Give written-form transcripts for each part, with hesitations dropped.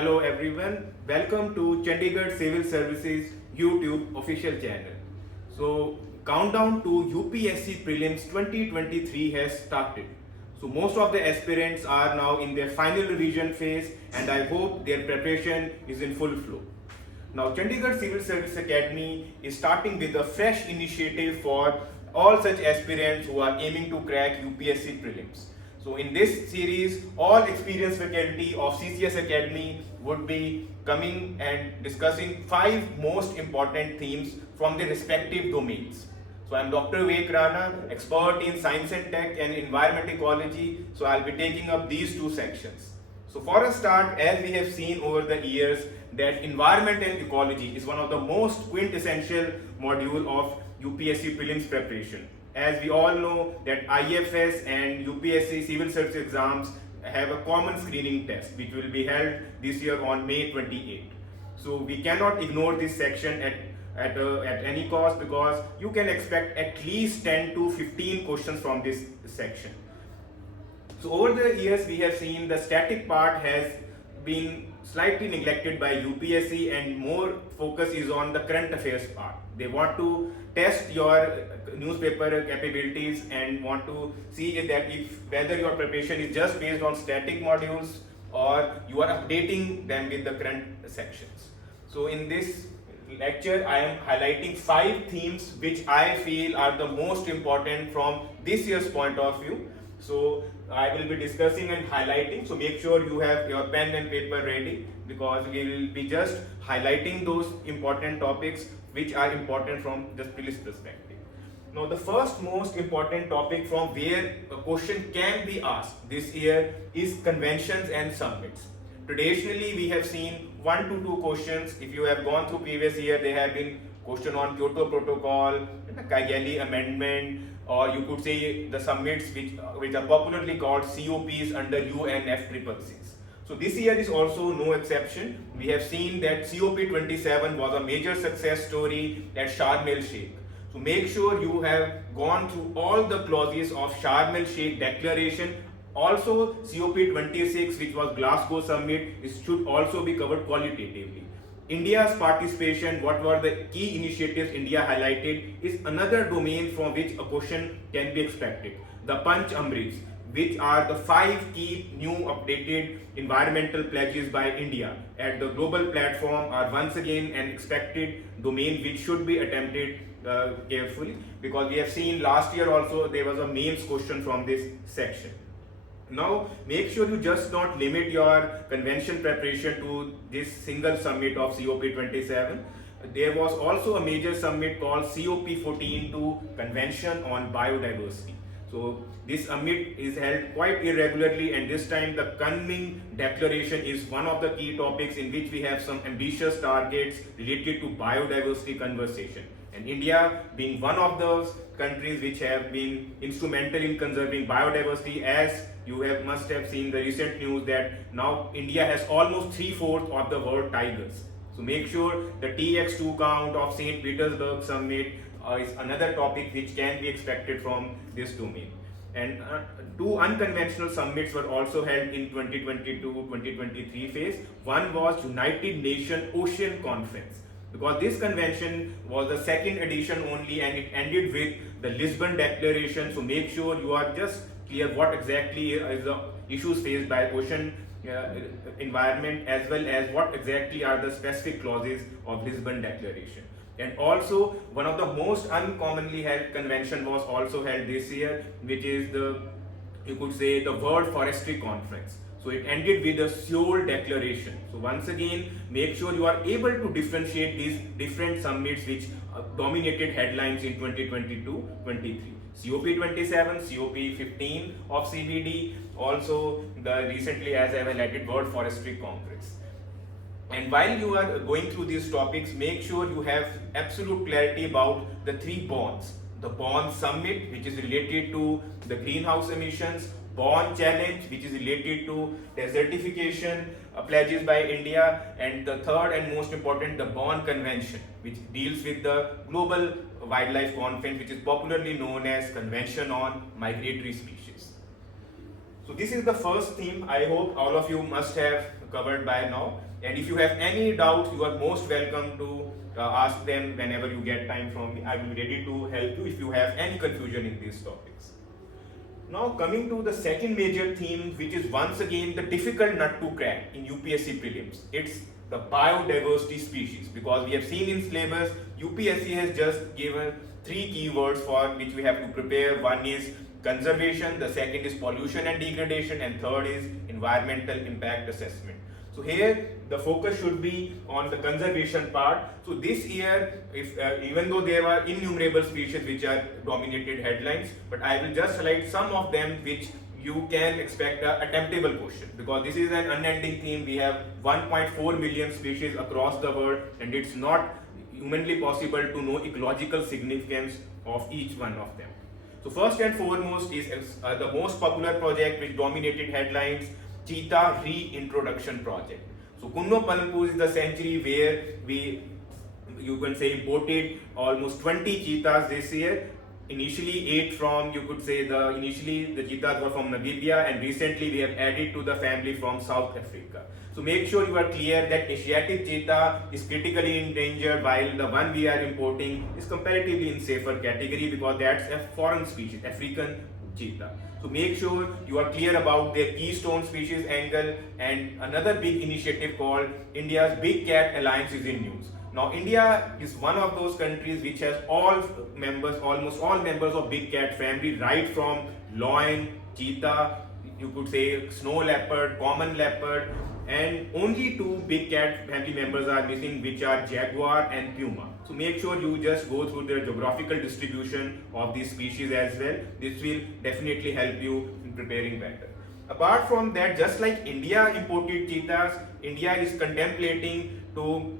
Hello everyone, welcome to Chandigarh Civil Services YouTube official channel. So countdown to UPSC Prelims 2023 has started. So most of the aspirants are now in their final revision phase and I hope their preparation is in full flow. Now Chandigarh Civil Service Academy is starting with a fresh initiative for all such aspirants who are aiming to crack UPSC Prelims. So in this series, all experienced faculty of CCS Academy would be coming and discussing 5 most important themes from their respective domains. So I am Dr. Vivek Rana, expert in science and tech and environment ecology. So I'll be taking up these 2 sections. So for a start, as we have seen over the years, that environment and ecology is one of the most quintessential module of UPSC Prelims preparation. As we all know that IFS and UPSC Civil Service exams have a common screening test which will be held this year on May 28. So we cannot ignore this section at any cost because you can expect at least 10 to 15 questions from this section. So over the years we have seen the static part has been slightly neglected by UPSC and more focus is on the current affairs part. They want to test your newspaper capabilities and want to see that if whether your preparation is just based on static modules or you are updating them with the current sections. So in this lecture I am highlighting 5 themes which I feel are the most important from this year's point of view. So I will be discussing and highlighting, so make sure you have your pen and paper ready because we will be just highlighting those important topics which are important from the prelims perspective. Now the first most important topic from where a question can be asked this year is conventions and summits. Traditionally we have seen 1 to 2 questions. If you have gone through previous year, there have been question on Kyoto Protocol, the Kigali Amendment, or you could say the summits which are popularly called COPs under UNFCCCs. So this year is also no exception. We have seen that COP27 was a major success story at Sharm el Sheikh. So make sure you have gone through all the clauses of Sharm el Sheikh declaration. Also COP26, which was Glasgow summit, should also be covered qualitatively. India's participation, what were the key initiatives India highlighted, is another domain from which a question can be expected. The Panch Amrits, which are the 5 key new updated environmental pledges by India at the global platform, are once again an expected domain which should be attempted carefully, because we have seen last year also there was a mains question from this section. Now make sure you just not limit your convention preparation to this single summit of COP27. There was also a major summit called COP14 to Convention on Biodiversity. So this summit is held quite irregularly, and this time the Kunming Declaration is one of the key topics in which we have some ambitious targets related to biodiversity conservation. And India being one of those countries which have been instrumental in conserving biodiversity, as you must have seen the recent news that now India has almost 3/4 of the world tigers. So make sure the TX2 count of St. Petersburg summit is another topic which can be expected from this domain. And 2 unconventional summits were also held in 2022-2023 phase. One was United Nations Ocean Conference, because this convention was the 2nd edition only and it ended with the Lisbon Declaration. So make sure you are just clear what exactly is the issues faced by ocean environment, as well as what exactly are the specific clauses of Lisbon Declaration. And also one of the most uncommonly held convention was also held this year, which is you could say the World Forestry Conference. So it ended with the Seoul Declaration. So once again, make sure you are able to differentiate these different summits which dominated headlines in 2022-23. COP27, COP15 of CBD, also the recently, as I have highlighted, World Forestry Conference. And while you are going through these topics, make sure you have absolute clarity about the 3 bonds. The Bonn Summit, which is related to the greenhouse emissions, Bonn Challenge, which is related to desertification pledges by India, and the third and most important, the Bonn Convention, which deals with the Global Wildlife Conference, which is popularly known as Convention on Migratory Species. So this is the first theme. I hope all of you must have covered by now. And if you have any doubts, you are most welcome to ask them whenever you get time from me. I will be ready to help you if you have any confusion in these topics. Now coming to the second major theme, which is once again the difficult nut to crack in UPSC prelims. It's the biodiversity species, because we have seen in syllabus UPSC has just given three keywords for which we have to prepare. One is conservation, the second is pollution and degradation, and third is environmental impact assessment. So here the focus should be on the conservation part. So this year, if even though there are innumerable species which are dominated headlines, but I will just highlight some of them which you can expect a attemptable question, because this is an unending theme. We have 1.4 million species across the world, and it's not humanly possible to know ecological significance of each one of them. So first and foremost is the most popular project which dominated headlines, cheetah reintroduction project. So Kunno Palanpur is the sanctuary where you can say imported almost 20 cheetahs this year. Initially 8 from, you could say, initially the cheetahs were from Namibia, and recently we have added to the family from South Africa. So make sure you are clear that Asiatic cheetah is critically endangered, while the one we are importing is comparatively in safer category, because that's a foreign species, African cheetah. So make sure you are clear about their keystone species angle. And another big initiative called India's Big Cat Alliance is in news. Now India is one of those countries which has almost all members of big cat family, right from lion, cheetah, you could say snow leopard, common leopard, and only 2 big cat family members are missing, which are jaguar and puma. So make sure you just go through the geographical distribution of these species as well. This will definitely help you in preparing better. Apart from that, just like India imported cheetahs, India is contemplating to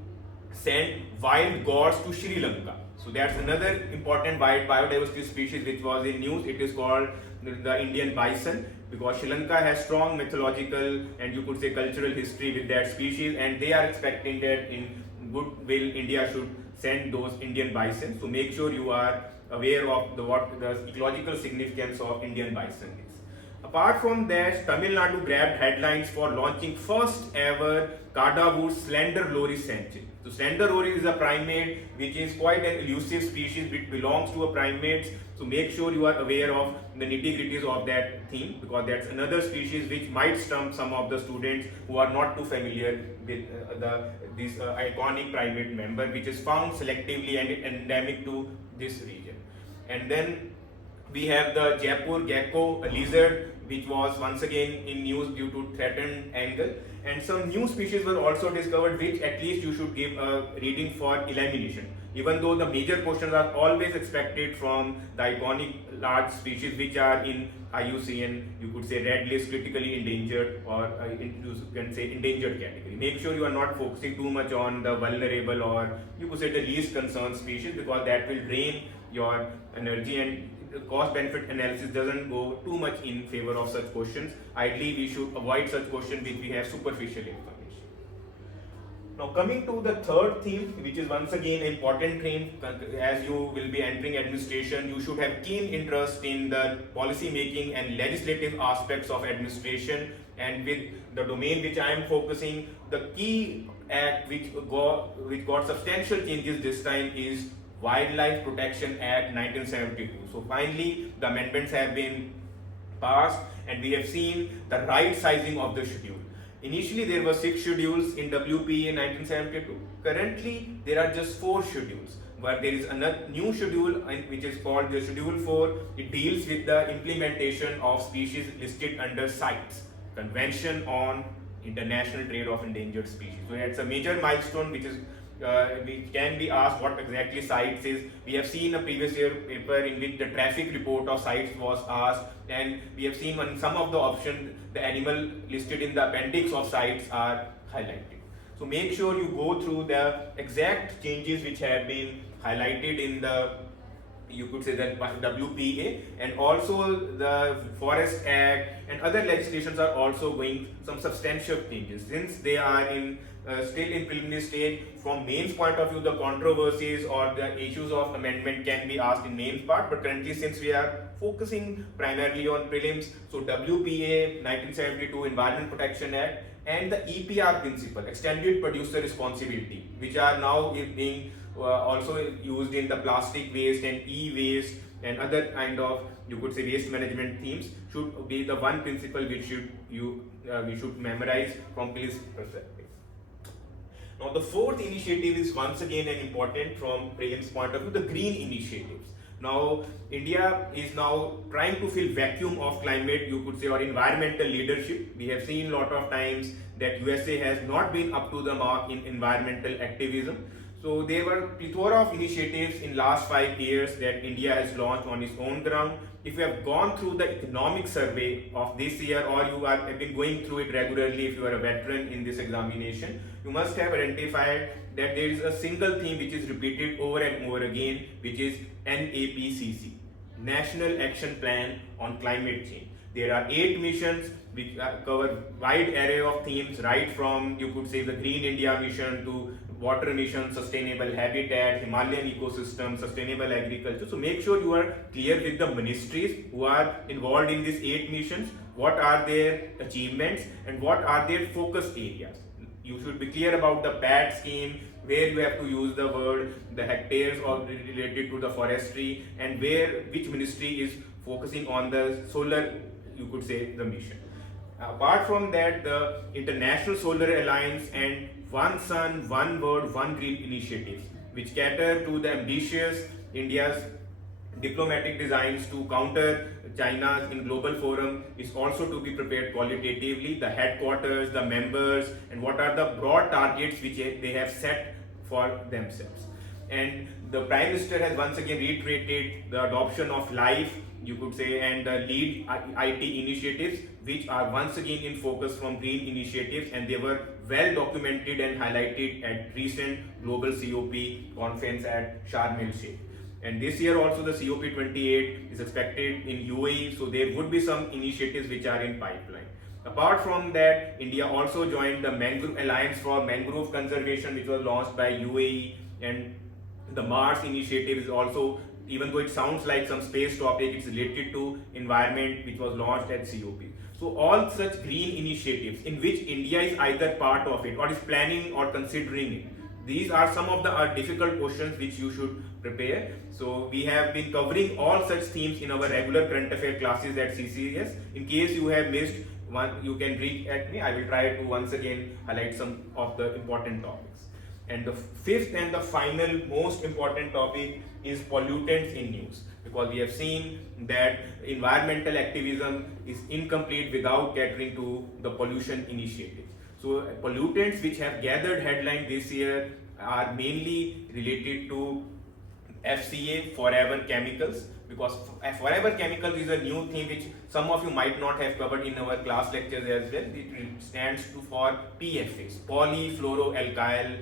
send wild goats to Sri Lanka. So that's another important biodiversity species which was in news. It is called the Indian bison, because Sri Lanka has strong mythological and you could say cultural history with that species, and they are expecting that in goodwill India should send those Indian bison. So make sure you are aware of what the ecological significance of Indian bison is. Apart from that, Tamil Nadu grabbed headlines for launching first ever Kadavur slender loris sanctuary. So slender loris is a primate which is quite an elusive species which belongs to a primates. So make sure you are aware of the nitty-gritties of that theme, because that's another species which might stump some of the students who are not too familiar with this iconic primate member, which is found selectively and endemic to this region. And then we have the Jaipur gecko, a lizard, which was once again in news due to threatened angle. And some new species were also discovered, which at least you should give a reading for elimination. Even though the major questions are always expected from the iconic large species which are in IUCN, you could say red list, critically endangered, or you can say endangered category. Make sure you are not focusing too much on the vulnerable, or you could say the least concerned species, because that will drain your energy, and cost benefit analysis doesn't go too much in favor of such questions. Ideally we should avoid such questions which we have superficial information. Now coming to the third theme, which is once again an important theme. As you will be entering administration, you should have keen interest in the policy making and legislative aspects of administration. And with the domain which I am focusing, the key act which got substantial changes this time is Wildlife Protection Act 1972. So finally the amendments have been passed, and we have seen the right sizing of the schedule. Initially there were 6 schedules in WPA 1972. Currently there are just 4 schedules, but there is another new schedule which is called the Schedule 4. It deals with the implementation of species listed under CITES, Convention on International Trade of Endangered Species. So it's a major milestone which can be asked what exactly CITES is. We have seen a previous year paper in which the traffic report of CITES was asked, and we have seen on some of the options the animal listed in the appendix of CITES are highlighted. So make sure you go through the exact changes which have been highlighted in the, you could say, that WPA, and also the Forest Act and other legislations are also going some substantial changes, since they are in still in preliminary stage. From mains point of view, the controversies or the issues of amendment can be asked in mains part, but currently since we are focusing primarily on prelims, so WPA 1972 Environment Protection Act and the EPR principle, extended producer responsibility, which are now being also used in the plastic waste and e-waste and other kind of, you could say, waste management themes, should be the one principle which we should memorize from this perspective. Now the fourth initiative is once again an important from prelims point of view, the green initiatives. Now India is now trying to fill vacuum of climate, you could say, or environmental leadership. We have seen a lot of times that USA has not been up to the mark in environmental activism. So there were plethora of initiatives in last 5 years that India has launched on its own ground. If you have gone through the economic survey of this year, or you have been going through it regularly, if you are a veteran in this examination, you must have identified that there is a single theme which is repeated over and over again, which is NAPCC, National Action Plan on Climate Change. There are 8 missions which cover wide array of themes, right from, you could say, the Green India mission to water mission, sustainable habitat, Himalayan ecosystem, sustainable agriculture. So make sure you are clear with the ministries who are involved in these 8 missions, what are their achievements and what are their focus areas. You should be clear about the PAT scheme, where you have to use the word, the hectares or related to the forestry, and which ministry is focusing on the solar, you could say, the mission. Apart from that, the International Solar Alliance and One Sun, One World, One Green initiatives, which cater to the ambitious India's diplomatic designs to counter China's in global forum, is also to be prepared qualitatively. The headquarters, the members, and what are the broad targets which they have set for themselves. And the Prime Minister has once again reiterated the adoption of LIFE, you could say, and the lead IT initiatives, which are once again in focus from green initiatives, and they were well documented and highlighted at recent global COP conference at Sharm el Sheikh. And this year also the COP28 is expected in UAE, so there would be some initiatives which are in pipeline. Apart from that, India also joined the Alliance for Mangrove Conservation, which was launched by UAE, and the Mars initiative is also, even though it sounds like some space topic, it's related to environment, which was launched at COP. So all such green initiatives in which India is either part of it or is planning or considering it, these are some of the difficult questions which you should prepare. So we have been covering all such themes in our regular current affair classes at CCS. In case you have missed one, you can reach at me. I will try to once again highlight some of the important topics. And the fifth and the final most important topic is pollutants in news, because we have seen that environmental activism is incomplete without catering to the pollution initiatives. So pollutants which have gathered headline this year are mainly related to FCA, forever chemicals, because forever chemicals is a new thing which some of you might not have covered in our class lectures as well. It stands for PFAs, polyfluoroalkyl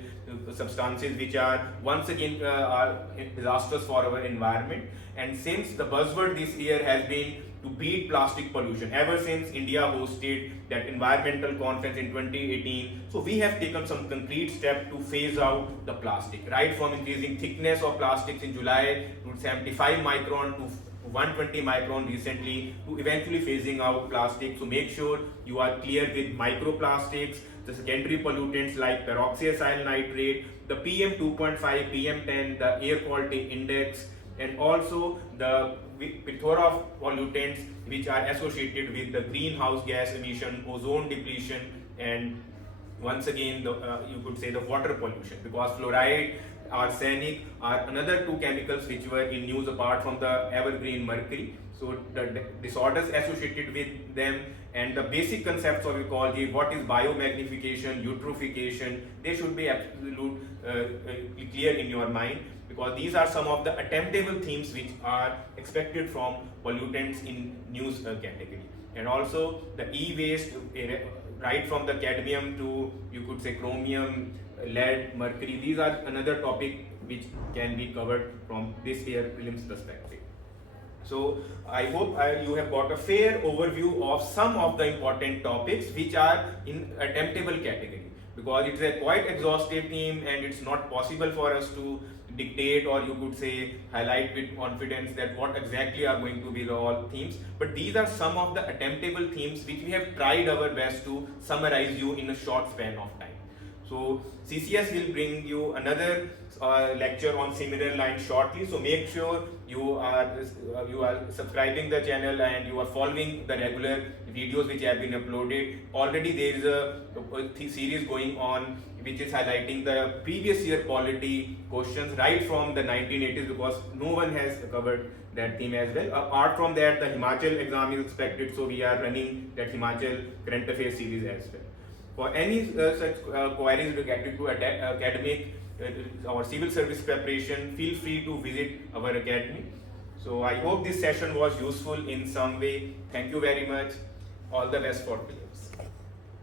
substances, which are once again are disastrous for our environment. And since the buzzword this year has been to beat plastic pollution, ever since India hosted that environmental conference in 2018, so we have taken some concrete steps to phase out the plastic, right from increasing thickness of plastics in July to 75 micron to 120 micron recently, to eventually phasing out plastic. So make sure you are clear with microplastics, the secondary pollutants like peroxyacyl nitrate, the PM 2.5, PM10, the air quality index, and also the plethora of pollutants which are associated with the greenhouse gas emission, ozone depletion, and once again you could say the water pollution, because fluoride, arsenic are another 2 chemicals which were in news apart from the evergreen mercury. So the disorders associated with them and the basic concepts of ecology, what is biomagnification, eutrophication, they should be absolutely clear in your mind, because these are some of the attemptable themes which are expected from pollutants in news category. And also the e-waste, right from the cadmium to, you could say, chromium, lead, mercury, these are another topic which can be covered from this year prelims perspective. So I hope you have got a fair overview of some of the important topics which are in attemptable category. because it's a quite exhaustive theme and it's not possible for us to dictate, or you could say highlight with confidence that what exactly are going to be the all themes. But these are some of the attemptable themes which we have tried our best to summarize you in a short span of time. So CCS will bring you another lecture on similar lines shortly. So make sure you are subscribing the channel and you are following the regular videos which have been uploaded. Already there is a series going on which is highlighting the previous year polity questions right from the 1980s, because no one has covered that theme as well. Apart from that, the Himachal exam is expected, so we are running that Himachal current affairs series as well. For any such queries related to academic or civil service preparation, feel free to visit our academy. So I hope this session was useful in some way. Thank you very much. All the best for prelims.